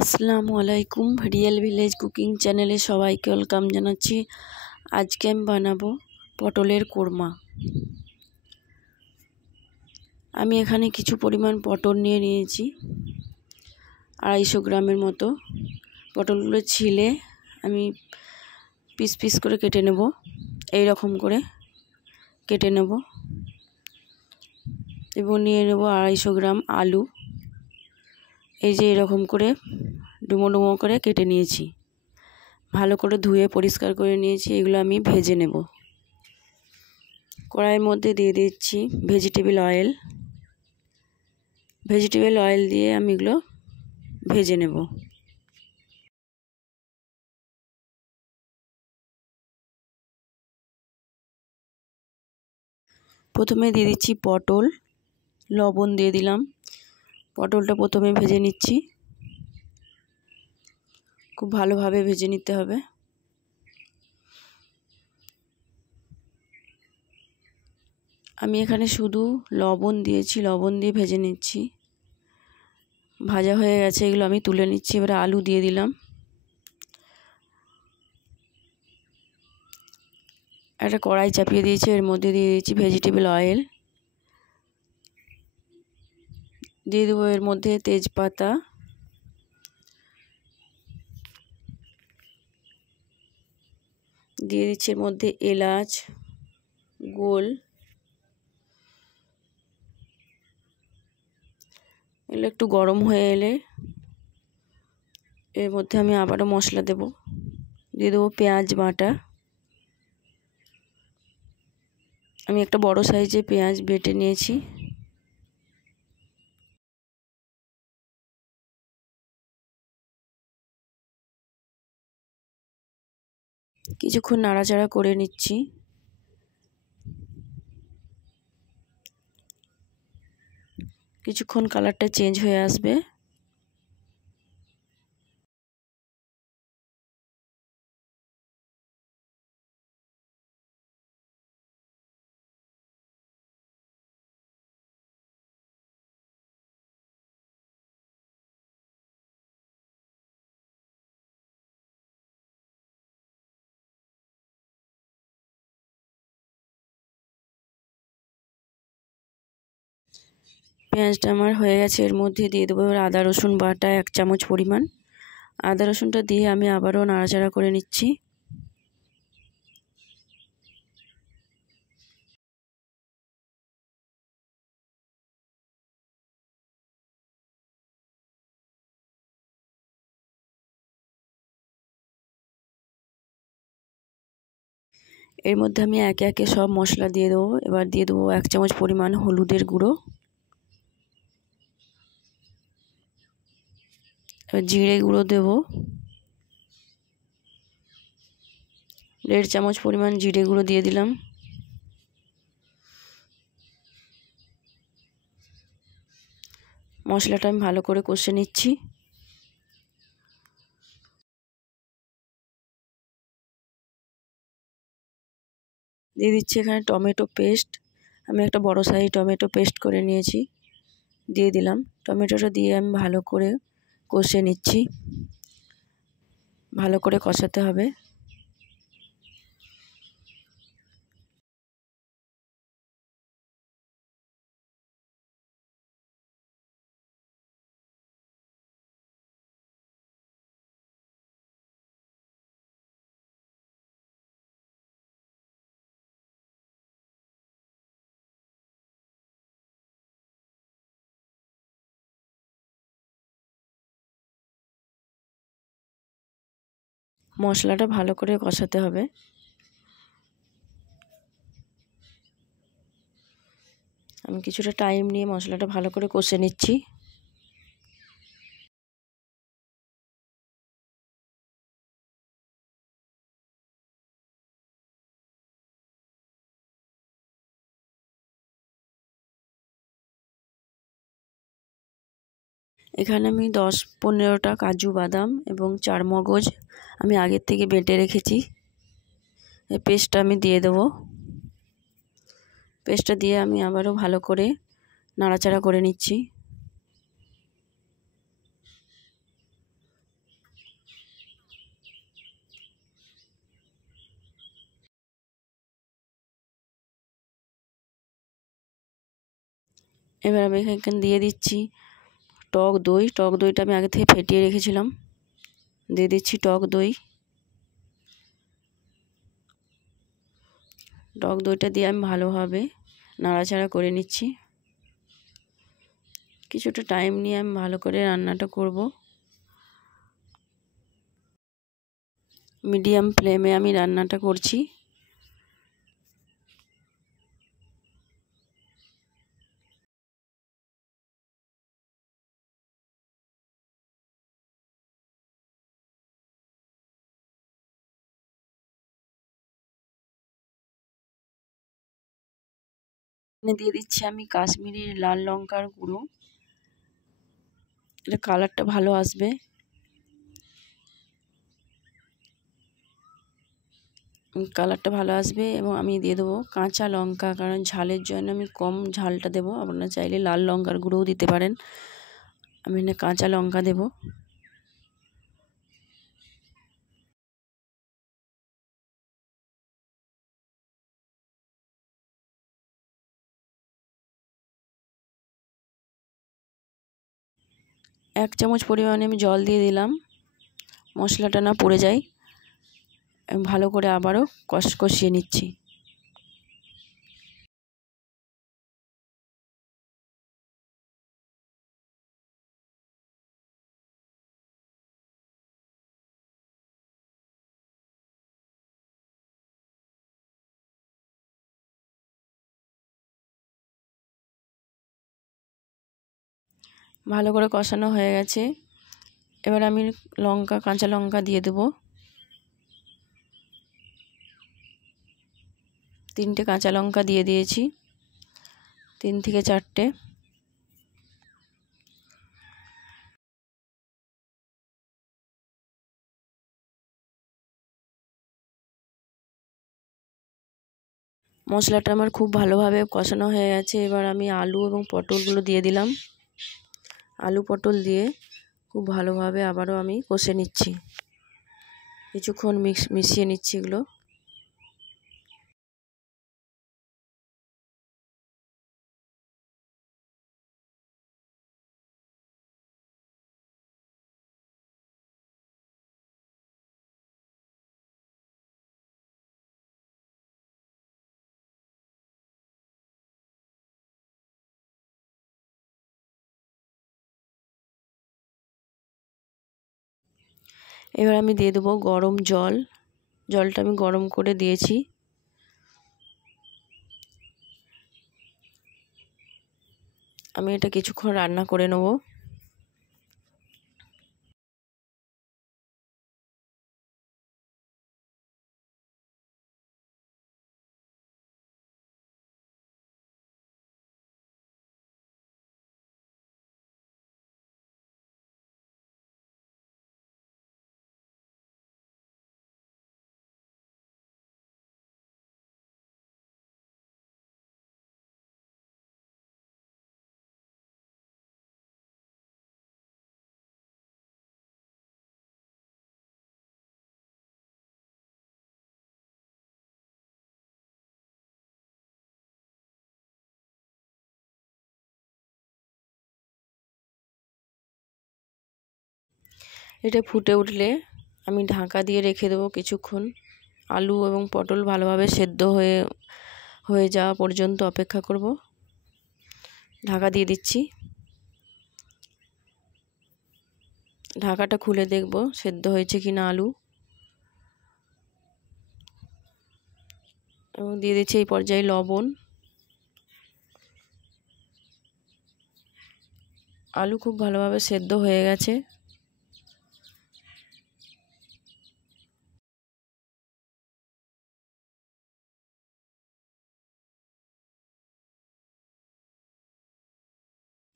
আসসালামু আলাইকুম। Real village cooking চ্যানেলে সবাইকে ওয়েলকাম জানাচ্ছি। আজকে আমি বানাবো পটলের কোরমা। আমি এখানে কিছু পরিমাণ পটল নিয়েছি, 250 গ্রামের মতো। পটলগুলো ছিলে আমি পিস পিস করে কেটে নেব, এই রকম করে কেটে নেব। এবং নিয়ে নেব 250 গ্রাম আলু, এই যে এরকম করে ডুমো ডুমো করে কেটে নিয়েছি, ভালো করে ধুয়ে পরিষ্কার করে নিয়েছি। এগুলো আমি ভেজে নেব। কড়াইয়ের মধ্যে দিয়ে দিচ্ছি ভেজিটেবল অয়েল দিয়ে আমি এগুলো ভেজে নেব। প্রথমে দিয়ে দিচ্ছি পটল, লবণ দিয়ে দিলাম। পটলটা প্রথমে ভেজে নিচ্ছি, খুব ভালোভাবে ভেজে নিতে হবে। আমি এখানে শুধু লবণ দিয়েছি, লবণ দিয়ে ভেজে নিচ্ছি। ভাজা হয়ে গেছে, এগুলো আমি তুলে নিচ্ছি। এবারে আলু দিয়ে দিলাম। একটা কড়াই চাপিয়ে দিয়েছি, এর মধ্যে দিয়ে দিয়েছি ভেজিটেবল অয়েল। দিয়ে দেবো এর মধ্যে তেজপাতা, দিয়ে দিচ্ছি এর মধ্যে এলাচ, গোল। এগুলো একটু গরম হয়ে এলে এর মধ্যে আমি আবারও মশলা দেব। দিয়ে দেবো পেঁয়াজ বাটা। আমি একটা বড় সাইজে পেঁয়াজ বেটে নিয়েছি। কিছুক্ষণ নাড়াচাড়া করে নিচ্ছি। কিছুক্ষণ কালারটা চেঞ্জ হয়ে আসবে। পেঁয়াজটা আমার হয়ে গেছে। এর মধ্যে দিয়ে দেবো এবার আদা রসুন বাটা 1 চামচ পরিমাণ। আদা রসুনটা দিয়ে আমি আবারও নাড়াচাড়া করে নিচ্ছি। এর মধ্যে আমি একে একে সব মশলা দিয়ে দেবো। এবার দিয়ে দেবো 1 চামচ পরিমাণ হলুদের গুঁড়ো। এবার জিরে গুঁড়ো দেবো 1.5 চামচ পরিমাণ জিরে গুঁড়ো দিয়ে দিলাম। মশলাটা আমি ভালো করে কষে নিচ্ছি। দিয়ে দিচ্ছি এখানে টমেটো পেস্ট। আমি একটা বড় সাইজ টমেটো পেস্ট করে নিয়েছি, দিয়ে দিলাম। টমেটোটা দিয়ে আমি ভালো করে কষে নিচ্ছি। ভালো করে কষাতে হবে। মশলাটা ভালো করে কষাতে হবে। আমি কিছুটা টাইম নিয়ে মশলাটা ভালো করে কষে নিচ্ছি। এখানে আমি 10-15টা কাজু বাদাম এবং 4 মগজ আমি আগের থেকে বেটে রেখেছি। এই পেস্টটা আমি দিয়ে দেবো। পেস্টটা দিয়ে আমি আবারও ভালো করে নাড়াচাড়া করে নিচ্ছি। এবার আমি এখানে দিয়ে দিচ্ছি টক দই। টক দইটা আমি আগে থেকে ফেটিয়ে রেখেছিলাম। দিয়ে দিচ্ছি টক দই। টক দইটা দিয়ে আমি ভালোভাবে নাড়াচাড়া করে নিচ্ছি। কিছুটা টাইম নিয়ে আমি ভালো করে রান্নাটা করব। মিডিয়াম ফ্লেমে আমি রান্নাটা করছি। দিয়ে দিচ্ছি আমি কাশ্মীরি লাল লঙ্কার গুঁড়ো। এটা কালারটা ভালো আসবে। এবং আমি দিয়ে দেবো কাঁচা লঙ্কা, কারণ ঝালের জন্য আমি কম ঝালটা দেবো। আপনারা চাইলে লাল লঙ্কার গুঁড়োও দিতে পারেন। আমি এখানে কাঁচা লঙ্কা দেবো। এক চামচ পরিমাণে আমি জল দিয়ে দিলাম, মশলাটা না পুড়ে যায়। ভালো করে আবারও কষিয়ে নিচ্ছি। ভালো করে কষানো হয়ে গেছে। এবার আমি কাঁচা লঙ্কা দিয়ে দেবো। 3টে কাঁচা লঙ্কা দিয়ে দিয়েছি, 3 থেকে 4টে। মশলাটা আমার খুব ভালোভাবে কষানো হয়ে গেছে। এবার আমি আলু এবং পটলগুলো দিয়ে দিলাম। আলু পটল দিয়ে খুব ভালোভাবে আবারও আমি কষে নিচ্ছি। কিছুক্ষণ মিশিয়ে নিচ্ছি এগুলো। এবার আমি দিয়ে দেবো গরম জল। জলটা আমি গরম করে দিয়েছি। আমি এটা কিছুক্ষণ রান্না করে নেব। এটা ফুটে উঠলে আমি ঢাকা দিয়ে রেখে দেবো কিছুক্ষণ। আলু এবং পটল ভালোভাবে সেদ্ধ হয়ে যাওয়া পর্যন্ত অপেক্ষা করব। ঢাকা দিয়ে দিচ্ছি। ঢাকাটা খুলে দেখব সেদ্ধ হয়েছে কিনা আলু। এবং দিয়ে দিচ্ছি এই পর্যায়ে লবণ। আলু খুব ভালোভাবে সেদ্ধ হয়ে গেছে।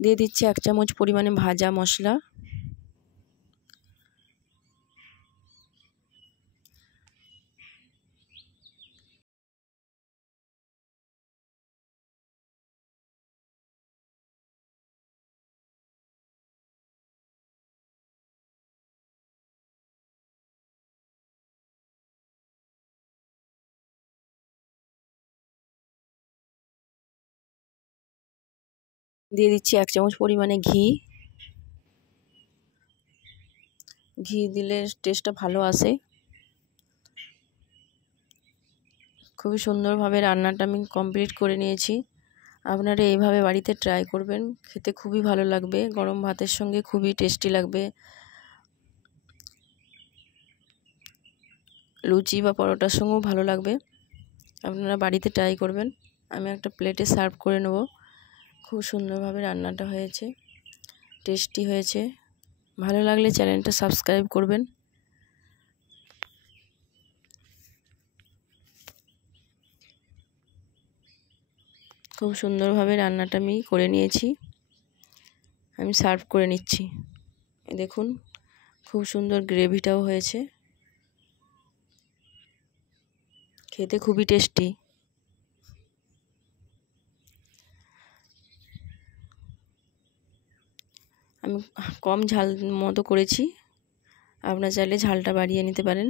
দিয়ে দিচ্ছি 1 চামচ পরিমাণে ভাজা মশলা। দিয়ে দিচ্ছি 1 চামচ পরিমাণে ঘি। ঘি দিলে টেস্টটা ভালো আসে। খুবই সুন্দরভাবে রান্নাটা আমি কমপ্লিট করে নিয়েছি। আপনারা এইভাবে বাড়িতে ট্রাই করবেন, খেতে খুবই ভালো লাগবে। গরম ভাতের সঙ্গে খুবই টেস্টি লাগবে। লুচি বা পরোটার সঙ্গেও ভালো লাগবে। আপনারা বাড়িতে ট্রাই করবেন। আমি একটা প্লেটে সার্ভ করে নেব। খুব সুন্দরভাবে রান্নাটা হয়েছে, টেস্টি হয়েছে। ভালো লাগলে চ্যানেলটা সাবস্ক্রাইব করবেন। খুব সুন্দরভাবে রান্নাটা আমি করে নিয়েছি। আমি সার্ভ করে নিচ্ছি। দেখুন খুব সুন্দর গ্রেভিটাও হয়েছে, খেতে খুবই টেস্টি। আমি কম ঝাল মতো করেছি, আপনারা চাইলে ঝালটা বাড়িয়ে নিতে পারেন।